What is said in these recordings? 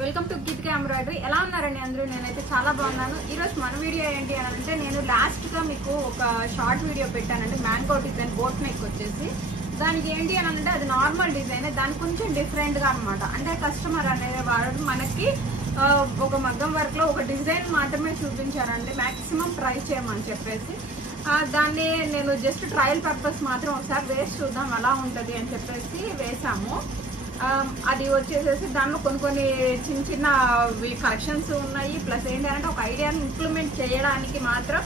Welcome to Geethika embroidery. ఎలా ఉన్నారండి అందరూ? నేనైతే చాలా బాగున్నాను. ఈరోజు మన వీడియో ఏంటి అని అంటే, నేను లాస్ట్గా మీకు ఒక షార్ట్ వీడియో పెట్టానంటే మ్యాంగో డిజైన్ బోట్ నెక్ వచ్చేసి. దానికి ఏంటి అని అంటే అది నార్మల్ డిజైన్, దానికి కొంచెం డిఫరెంట్గా అనమాట. అంటే కస్టమర్ అనేది వాడు మనకి ఒక మగ్గం వర్క్లో ఒక డిజైన్ మాత్రమే చూపించారండి, మ్యాక్సిమం ట్రై చేయమని చెప్పేసి. దాన్ని నేను జస్ట్ ట్రయల్ పర్పస్ మాత్రం ఒకసారి వేసి చూద్దాం ఎలా ఉంటుంది అని చెప్పేసి వేసాము. అది వచ్చేసేసి దానిలో కొన్ని చిన్న చిన్న కలెక్షన్స్ ఉన్నాయి. ప్లస్ ఏంటంటే ఒక ఐడియాని ఇంప్లిమెంట్ చేయడానికి మాత్రం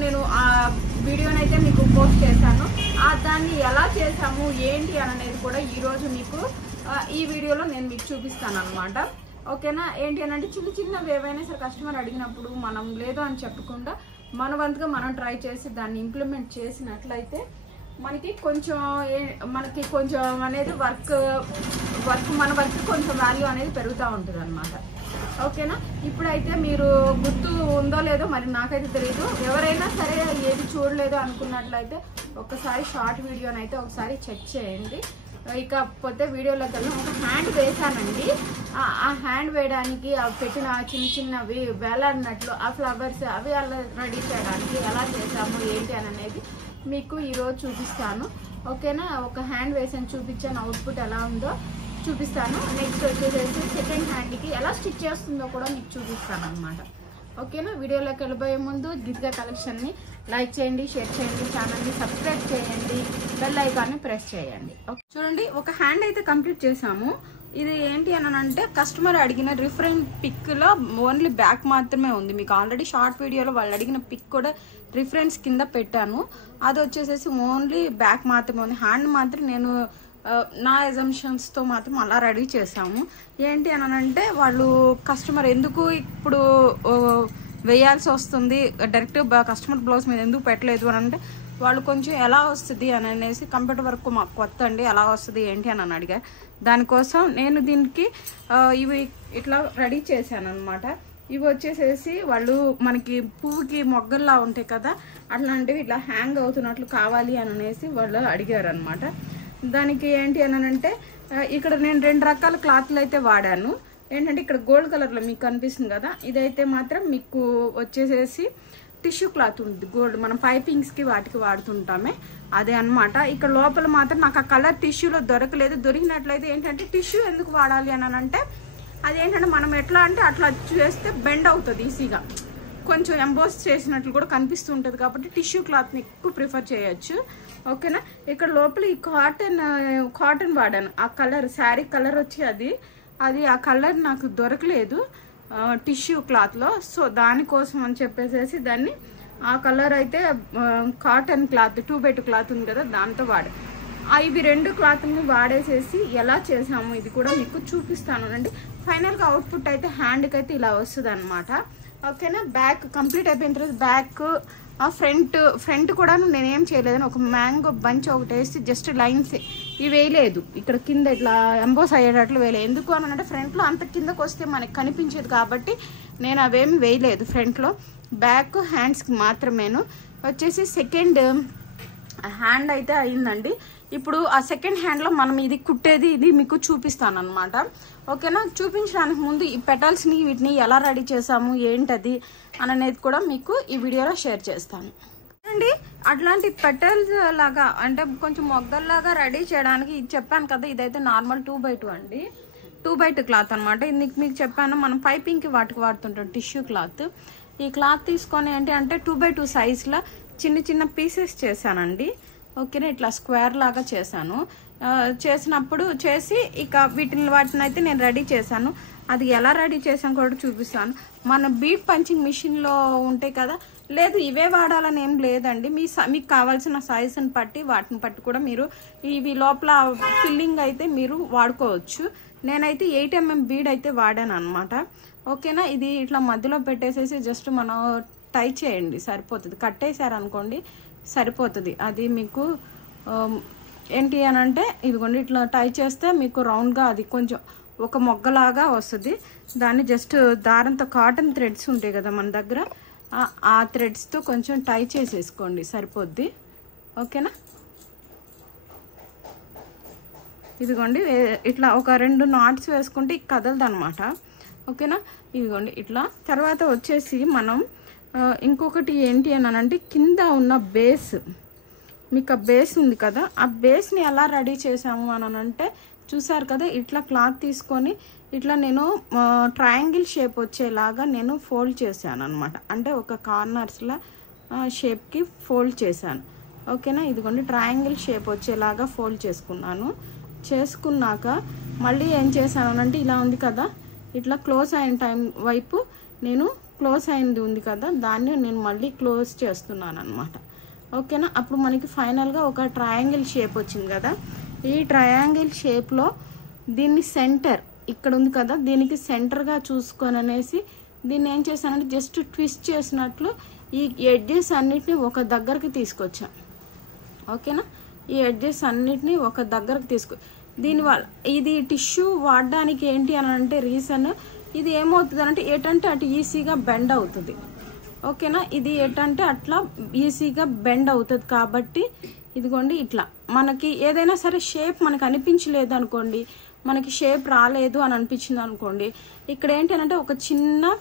నేను ఆ వీడియోని అయితే మీకు పోస్ట్ చేశాను. దాన్ని ఎలా చేసాము ఏంటి అనేది కూడా ఈరోజు మీకు ఈ వీడియోలో నేను మీకు చూపిస్తాను అనమాట. ఓకేనా? ఏంటి అని అంటే చిన్న చిన్నవి ఏవైనా సరే కస్టమర్ అడిగినప్పుడు మనం లేదు అని చెప్పకుండా మన వంతుగా మనం ట్రై చేసి దాన్ని ఇంప్లిమెంట్ చేసినట్లయితే మనకి కొంచెం అనేది వర్క్ మన వర్క్ కొంచెం వాల్యూ అనేది పెరుగుతూ ఉంటుంది అనమాట. ఓకేనా? ఇప్పుడైతే మీరు గుర్తు ఉందో లేదో మరి నాకైతే తెలియదు. ఎవరైనా సరే ఏది చూడలేదు అనుకున్నట్లయితే ఒక్కసారి షార్ట్ వీడియోని అయితే ఒకసారి చెక్ చేయండి. ఇకపోతే వీడియోలోకి వెళ్ళి ఒక హ్యాండ్ వేసానండి. ఆ హ్యాండ్ వేయడానికి పెట్టిన చిన్న చిన్నవి వేలాడినట్లు ఆ ఫ్లవర్స్ అవి అలా రెడీ చేయడానికి ఎలా చేసాము ఏంటి అనేది మీకు ఈరోజు చూపిస్తాను. ఓకేనా? ఒక హ్యాండ్ వేసాను, చూపించాను, అవుట్పుట్ ఎలా ఉందో చూపిస్తాను. నెక్స్ట్ వచ్చేసేసి సెకండ్ హ్యాండ్కి ఎలా స్టిచ్ చేస్తుందో కూడా మీకు చూపిస్తాను అనమాట. ఓకేనా? వీడియోలోకి వెళ్ళిపోయే ముందు గీతిక కలెక్షన్ని లైక్ చేయండి, షేర్ చేయండి, ఛానల్ని సబ్స్క్రైబ్ చేయండి, బెల్ ఐకాన్ని ప్రెస్ చేయండి. చూడండి, ఒక హ్యాండ్ అయితే కంప్లీట్ చేసాము. ఇది ఏంటి అని అంటే కస్టమర్ అడిగిన రిఫరెన్స్ పిక్ లో ఓన్లీ బ్యాక్ మాత్రమే ఉంది. మీకు ఆల్రెడీ షార్ట్ వీడియోలో వాళ్ళు అడిగిన పిక్ కూడా రిఫరెన్స్ కింద పెట్టాను. అది వచ్చేసేసి ఓన్లీ బ్యాక్ మాత్రమే ఉంది. హ్యాండ్ మాత్రం నేను నా ఎజంప్షన్స్ తో మాత్రం అలా రెడీ చేసాము. ఏంటి అని అంటే వాళ్ళు కస్టమర్ ఎందుకు ఇప్పుడు వేయాల్సి వస్తుంది, డైరెక్ట్ కస్టమర్ బ్లౌజ్ మీద ఎందుకు పెట్టలేదు అని అంటే వాళ్ళు కొంచెం ఎలా వస్తుంది అని అనేసి కంప్యూటర్ వర్క్ మాకు కొత్త అండి, ఎలా వస్తుంది ఏంటి అని అడిగారు. దానికోసం నేను దీనికి ఇవి ఇట్లా రెడీ చేశాను అనమాట. ఇవి వచ్చేసేసి వాళ్ళు మనకి పువ్వుకి మొగ్గల్లా ఉంటాయి కదా, అట్లాంటివి ఇట్లా హ్యాంగ్ అవుతున్నట్లు కావాలి అని అనేసి వాళ్ళు అడిగారు అనమాట. దానికి ఏంటి అని అంటే ఇక్కడ నేను 2 రకాల క్లాత్లు అయితే వాడాను. ఏంటంటే ఇక్కడ గోల్డ్ కలర్లో మీకు కనిపిస్తుంది కదా, ఇదైతే మాత్రం మీకు వచ్చేసేసి టిష్యూ క్లాత్ ఉంటుంది, గోల్డ్ మనం పైపింగ్స్కి వాటికి వాడుతుంటామే అదే అనమాట. ఇక్కడ లోపల మాత్రం నాకు ఆ కలర్ టిష్యూలో దొరకలేదు. దొరికినట్లయితే ఏంటంటే టిష్యూ ఎందుకు వాడాలి అని అంటే అదేంటంటే మనం ఎట్లా అంటే అట్లా చేస్తే బెండ్ అవుతుంది ఈజీగా, కొంచెం ఎంబోస్ చేసినట్లు కూడా కనిపిస్తూ ఉంటుంది. కాబట్టి టిష్యూ క్లాత్ని ఎక్కువ ప్రిఫర్ చేయొచ్చు. ఓకేనా? ఇక్కడ లోపల ఈ కాటన్ వాడాను. ఆ కలర్ శారీ కలర్ వచ్చి అది ఆ కలర్ నాకు దొరకలేదు టిష్యూ క్లాత్లో. సో దానికోసం అని చెప్పేసేసి దాన్ని ఆ కలర్ అయితే కాటన్ క్లాత్ 2x2 క్లాత్ ఉంది కదా దాంతో వాడాను. ఇవి 2 క్లాత్ని వాడేసేసి ఎలా చేసాము ఇది కూడా మీకు చూపిస్తాను అండి. ఫైనల్గా అవుట్పుట్ అయితే హ్యాండ్కి అయితే ఇలా వస్తుంది అనమాట. ఓకేనా? బ్యాక్ కంప్లీట్ అయిపోయిన తర్వాత బ్యాక్ ఫ్రంట్ కూడా నేనేం చేయలేదని ఒక మ్యాంగో బంచ్ ఒకటి వేసి జస్ట్ లైన్స్ ఇవి వేయలేదు. ఇక్కడ కింద ఇట్లా ఎంబోస్ అయ్యేటట్లు వేయలేదు. ఎందుకు అని అంటే ఫ్రంట్లో అంత కిందకు వస్తే మనకి కనిపించేది కాబట్టి నేను అవేమి వేయలేదు ఫ్రంట్లో. బ్యాక్ హ్యాండ్స్కి మాత్రమేను. వచ్చేసి సెకండ్ హ్యాండ్ అయితే అయిందండి. ఇప్పుడు ఆ సెకండ్ హ్యాండ్లో మనం ఇది కుట్టేది ఇది మీకు చూపిస్తాను అనమాట. ఓకేనా? చూపించడానికి ముందు ఈ పెటల్స్ని వీటిని ఎలా రెడీ చేసాము ఏంటది అనేది కూడా మీకు ఈ వీడియోలో షేర్ చేస్తాను అండి. అట్లాంటి పెటల్స్ లాగా అంటే కొంచెం మొగ్గల్లాగా రెడీ చేయడానికి ఇది చెప్పాను కదా, ఇదైతే నార్మల్ 2x2 అండి, 2x2 క్లాత్ అనమాట. ఇది మీకు చెప్పాను మనం పైపింగ్కి వాటికి వాడుతుంటాం టిష్యూ క్లాత్. ఈ క్లాత్ తీసుకొని ఏంటి అంటే 2x2 సైజ్లో చిన్న చిన్న పీసెస్ చేశానండి. ఓకేనా? ఇట్లా స్క్వేర్ లాగా చేశాను. చేసినప్పుడు చేసి ఇక వాటిని అయితే నేను రెడీ చేశాను. అది ఎలా రెడీ చేసాను కూడా చూపిస్తాను. మన బీడ్ పంచింగ్ మిషన్లో ఉంటాయి కదా, లేదు ఇవే వాడాలని ఏం లేదండి. మీకు కావాల్సిన సైజుని బట్టి వాటిని బట్టి కూడా మీరు ఇవి లోపల ఫిల్లింగ్ అయితే మీరు వాడుకోవచ్చు. నేనైతే 8mm బీడ్ అయితే వాడాను అనమాట. ఓకేనా? ఇది ఇట్లా మధ్యలో పెట్టేసేసి జస్ట్ మనం టై చేయండి సరిపోతుంది. కట్టేశారనుకోండి సరిపోతుంది. అది మీకు ఏంటి అని అంటే ఇదిగోండి ఇట్లా టై చేస్తే మీకు రౌండ్గా అది కొంచెం ఒక మొగ్గలాగా వస్తుంది. దాన్ని జస్ట్ దారంతో కాటన్ థ్రెడ్స్ ఉంటాయి కదా మన దగ్గర, ఆ థ్రెడ్స్తో కొంచెం టై చేసేసుకోండి సరిపోద్ది. ఓకేనా? ఇదిగోండి ఇట్లా ఒక 2 నాట్స్ వేసుకుంటే కదలదు అనమాట. ఓకేనా, ఇదిగోండి ఇట్లా. తర్వాత వచ్చేసి మనం ఇంకొకటి ఏంటి అని అంటే కింద ఉన్న బేస్, మీకు ఆ బేస్ ఉంది కదా, ఆ బేస్ని ఎలా రెడీ చేసాము అని అంటే చూసారు కదా, ఇట్లా క్లాత్ తీసుకొని ఇట్లా నేను ట్రయాంగిల్ షేప్ వచ్చేలాగా నేను ఫోల్డ్ చేశాను అనమాట. అంటే ఒక కార్నర్స్లా షేప్కి ఫోల్డ్ చేశాను. ఓకేనా, ఇదిగోండి ట్రయాంగిల్ షేప్ వచ్చేలాగా ఫోల్డ్ చేసుకున్నాను. చేసుకున్నాక మళ్ళీ ఏం చేశాను అంటే ఇలా ఉంది కదా, ఇట్లా క్లోజ్ అయిన టైం వైపు నేను క్లోజ్ అయింది ఉంది కదా, దాన్ని నేను మళ్ళీ క్లోజ్ చేస్తున్నాను అనమాట. ఓకేనా, అప్పుడు మనకి ఫైనల్గా ఒక ట్రయాంగిల్ షేప్ వచ్చింది కదా. ఈ ట్రయాంగిల్ షేప్లో దీన్ని సెంటర్ ఇక్కడ ఉంది కదా, దీనికి సెంటర్గా చూసుకొని అనేసి దీన్ని ఏం చేశానంటే జస్ట్ ట్విస్ట్ చేసినట్లు ఈ ఎడ్జెస్ అన్నిటిని ఒక దగ్గరికి తీసుకొచ్చాను. ఓకేనా, ఈ ఎడ్జెస్ అన్నిటిని ఒక దగ్గరకు దీనివల్ల ఇది టిష్యూ వాడడానికి ఏంటి అని అంటే రీజన్, ఇది ఏమవుతుంది అంటే ఎటంటే అటు ఈజీగా బెండ్ అవుతుంది. ఓకేనా, ఇది ఎటంటే అట్లా ఈజీగా బెండ్ అవుతుంది కాబట్టి ఇదిగోండి ఇట్లా. మనకి ఏదైనా సరే షేప్ మనకు అనిపించలేదు అనుకోండి, మనకి షేప్ రాలేదు అని అనిపించింది అనుకోండి, ఇక్కడ ఏంటి అంటే ఒక చిన్న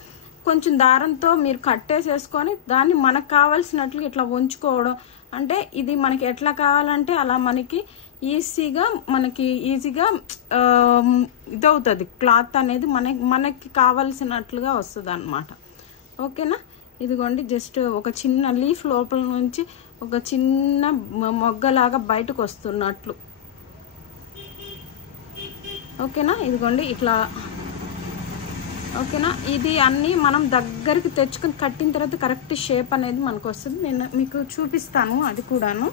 కొంచెం దారంతో మీరు కట్టేసేసుకొని దాన్ని మనకు కావాల్సినట్లు ఇట్లా ఉంచుకోవడం. అంటే ఇది మనకి ఎట్లా కావాలంటే అలా మనకి ఈజీగా ఇదవుతుంది. క్లాత్ అనేది మనకి కావాల్సినట్లుగా వస్తుంది అన్నమాట. ఓకేనా, ఇదిగోండి జస్ట్ ఒక చిన్న లీఫ్ లోపల నుంచి ఒక చిన్న మొగ్గలాగా బయటకు వస్తున్నట్లు. ఓకేనా, ఇదిగోండి ఇట్లా. ఓకేనా, ఇది అన్నీ మనం దగ్గరికి తెచ్చుకొని కట్టిన తర్వాత కరెక్ట్ షేప్ అనేది మనకు వస్తుంది. నేను మీకు చూపిస్తాను అది కూడాను.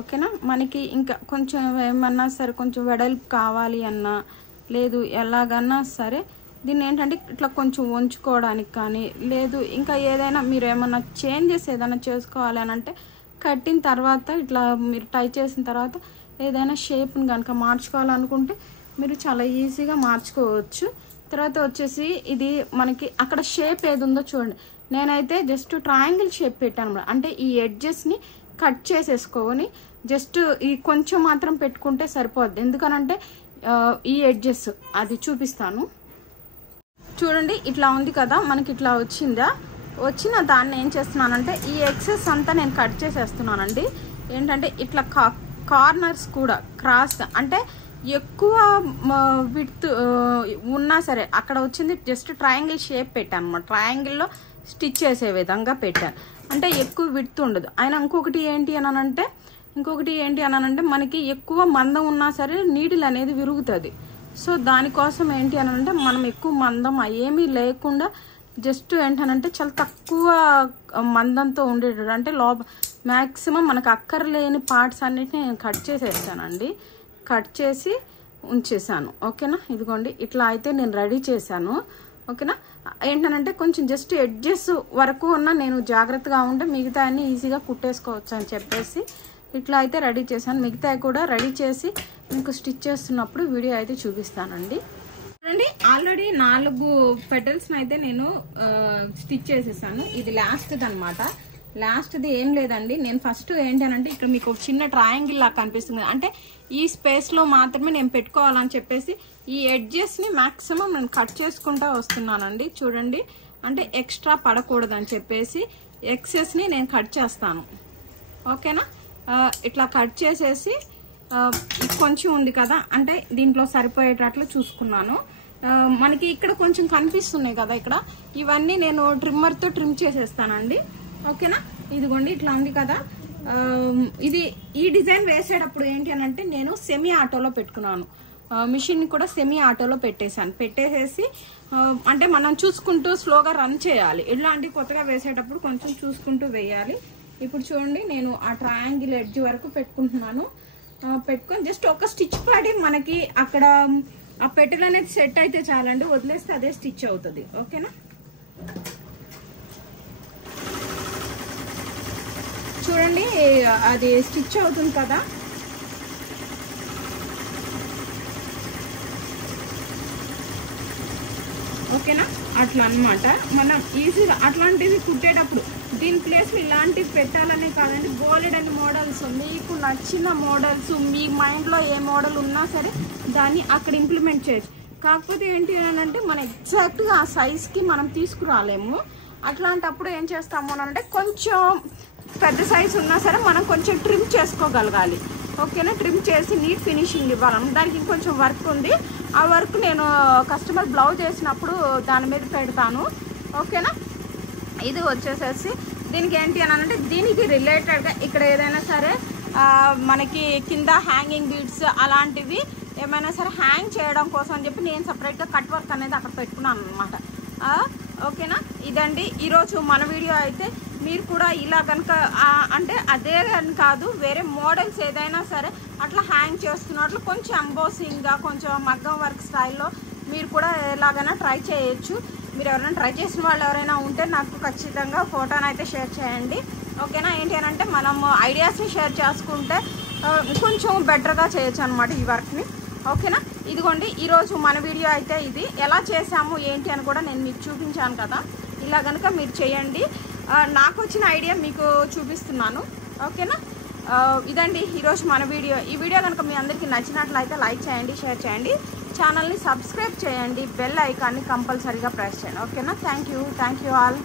ఓకేనా, మనకి ఇంకా కొంచెం ఏమన్నా సరే కొంచెం వెడల్పు కావాలి అన్నా లేదు ఎలాగన్నా సరే దీన్ని ఏంటంటే ఇట్లా కొంచెం ఉంచుకోవడానికి కానీ లేదు ఇంకా ఏదైనా మీరు ఏమన్నా చేంజెస్ ఏదైనా చేసుకోవాలి అని అంటే కట్టిన తర్వాత ఇట్లా మీరు టై చేసిన తర్వాత ఏదైనా షేప్ని కనుక మార్చుకోవాలనుకుంటే మీరు చాలా ఈజీగా మార్చుకోవచ్చు. తర్వాత వచ్చేసి ఇది మనకి అక్కడ షేప్ ఏది ఉందో చూడండి, నేనైతే జస్ట్ ట్రయాంగిల్ షేప్ పెట్టాను. అంటే ఈ ఎడ్జెస్ని కట్ చేసేసుకొని జస్ట్ ఈ కొంచెం మాత్రం పెట్టుకుంటే సరిపోద్ది. ఎందుకనంటే ఈ ఎడ్జెస్ అది చూపిస్తాను చూడండి. ఇట్లా ఉంది కదా, మనకి ఇట్లా వచ్చిన దాన్ని ఏం చేస్తున్నానంటే ఈ ఎక్సెస్ అంతా నేను కట్ చేసేస్తున్నానండి. ఏంటంటే ఇట్లా కార్నర్స్ కూడా క్రాస్గా అంటే ఎక్కువ విడ్త్ ఉన్నా సరే అక్కడ వచ్చింది జస్ట్ ట్రయాంగిల్ షేప్ పెట్టాను అన్నమాట. ట్రయాంగిల్లో స్టిచ్ చేసే విధంగా పెట్టాను, అంటే ఎక్కువ విడ్త్ ఉండదు. ఆయన ఇంకొకటి ఏంటి అని అంటే మనకి ఎక్కువ మందం ఉన్నా సరే నీడిల్ అనేది విరుగుతుంది. సో దానికోసం ఏంటి అని అంటే మనం ఎక్కువ మందం ఏమీ లేకుండా జస్ట్ ఏంటనంటే చాలా తక్కువ మందంతో ఉండేటట్టు అంటే మ్యాక్సిమం మనకు అక్కర్లేని పార్ట్స్ అన్నిటిని నేను కట్ చేసేస్తానండి. కట్ చేసి ఉంచేసాను. ఓకేనా, ఇదిగోండి ఇట్లా అయితే నేను రెడీ చేశాను. ఓకేనా, ఏంటనంటే కొంచెం జస్ట్ ఎడ్జెస్ వరకు ఉన్న నేను జాగ్రత్తగా ఉంటే మిగతా అన్ని ఈజీగా కుట్టేసుకోవచ్చు అని చెప్పేసి ఇట్లా అయితే రెడీ చేశాను. మిగతా కూడా రెడీ చేసి మీకు స్టిచ్ చేస్తున్నప్పుడు వీడియో అయితే చూపిస్తానండి. చూడండి, ఆల్రెడీ 4 పెటల్స్ అయితే నేను స్టిచ్ చేసేసాను. ఇది లాస్ట్ది అనమాట. లాస్ట్ది ఏం లేదండి, నేను ఫస్ట్ ఏంటనంటే ఇక్కడ మీకు ఒక చిన్న ట్రయాంగిల్ లాగా కనిపిస్తుంది, అంటే ఈ స్పేస్ లో మాత్రమే నేను పెట్టుకోవాలని చెప్పేసి ఈ ఎడ్జెస్ ని మాక్సిమం నేను కట్ చేసుకుంటా వస్తున్నానండి. చూడండి, అంటే ఎక్స్ట్రా పడకూడదు అని చెప్పేసి ఎక్సెస్ ని నేను కట్ చేస్తాను. ఓకేనా, ఇట్లా కట్ చేసేసి కొంచెం ఉంది కదా, అంటే దీంట్లో సరిపోయేటట్లు చూసుకున్నాను. మనకి ఇక్కడ కొంచెం కనిపిస్తున్నాయి కదా, ఇక్కడ ఇవన్నీ నేను ట్రిమ్మర్తో ట్రిమ్ చేసేస్తానండి. ఓకేనా, ఇదిగోండి ఇట్లా ఉంది కదా. ఈ డిజైన్ వేసేటప్పుడు ఏంటి అని అంటే నేను సెమీ ఆటోలో పెట్టుకున్నాను. మిషన్ కూడా సెమీ ఆటోలో పెట్టేసేసి అంటే మనం చూసుకుంటూ స్లోగా రన్ చేయాలి. ఇట్లాంటి కొత్తగా వేసేటప్పుడు కొంచెం చూసుకుంటూ వేయాలి. ఇప్పుడు చూడండి, నేను ఆ ట్రయాంగిల్ ఎడ్జ్ వరకు పెట్టుకుంటున్నాను. పెట్టుకొని జస్ట్ ఒక స్టిచ్ పడి మనకి అక్కడ ఆ పెట్టెలు అనేది సెట్ అయితే చాలండి, వదిలేస్తే అదే స్టిచ్ అవుతుంది. ఓకేనా, చూడండి అది స్టిచ్ అవుతుంది కదా, ఓకేనా? అట్లా అన్నమాట. మనం ఈజీగా అట్లాంటివి కుట్టేటప్పుడు దీని ప్లేస్లో ఇలాంటివి పెట్టాలనే కాదండి, బోలెడన్ని మోడల్స్, మీకు నచ్చిన మోడల్స్, మీ మైండ్లో ఏ మోడల్ ఉన్నా సరే దాన్ని అక్కడ ఇంప్లిమెంట్ చేయొచ్చు. కాకపోతే ఏంటి అని అంటే మనం ఎగ్జాక్ట్గా ఆ సైజ్కి మనం తీసుకురాలేము. అట్లాంటప్పుడు ఏం చేస్తాము అని అంటే కొంచెం పెద్ద సైజు ఉన్నా సరే మనం కొంచెం ట్రిమ్ చేసుకోగలగాలి, ఓకేనా? ట్రిమ్ చేసి నీట్ ఫినిషింగ్ ఇవ్వాలి. దానికి ఇంకొంచెం వర్క్ ఉంది. ఆ వర్క్ నేను కస్టమర్ బ్లౌజ్ చేసినప్పుడు దాని మీద పెడతాను, ఓకేనా? ఇది వచ్చేసేసి దీనికి ఏంటి అని అంటే దీనికి రిలేటెడ్గా ఇక్కడ ఏదైనా సరే మనకి కింద హ్యాంగింగ్ బీడ్స్ అలాంటివి ఏమైనా సరే హ్యాంగ్ చేయడం కోసం అని చెప్పి నేను సపరేట్గా కట్ వర్క్ అనేది అక్కడ పెట్టుకున్నాను అనమాట, ఓకేనా? ఇదండి ఈరోజు మన వీడియో. అయితే మీరు కూడా ఇలా కనుక అంటే అదే అని కాదు, వేరే మోడల్స్ ఏదైనా సరే అట్లా హ్యాంగ్ చేస్తున్నట్లు కొంచెం ఎంబోసింగ్గా కొంచెం మగ్గం వర్క్ స్టైల్లో మీరు కూడా ఎలాగైనా ట్రై చేయొచ్చు. మీరు ఎవరైనా ట్రై చేసిన వాళ్ళు ఎవరైనా ఉంటే నాకు ఖచ్చితంగా ఫోటోని అయితే షేర్ చేయండి, ఓకేనా? ఏంటి అని అంటే మనం ఐడియాస్ని షేర్ చేసుకుంటే కొంచెం బెటర్గా చేయొచ్చు అనమాట ఈ వర్క్ని, ఓకేనా? ఇదిగోండి ఈరోజు మన వీడియో అయితే ఇది. ఎలా చేసాము ఏంటి అని కూడా నేను మీకు చూపించాను కదా, ఇలా కనుక మీరు చేయండి. నాకు వచ్చిన ఐడియా మీకు చూపిస్తున్నాను, ఓకేనా? ఇదండి ఈరోజు మన వీడియో. ఈ వీడియో కనుక మీ అందరికీ నచ్చినట్లయితే లైక్ చేయండి, షేర్ చేయండి, ఛానల్ని సబ్స్క్రైబ్ చేయండి, బెల్ ఐకాన్ని కంపల్సరీగా ప్రెస్ చేయండి, ఓకేనా? Thank you all.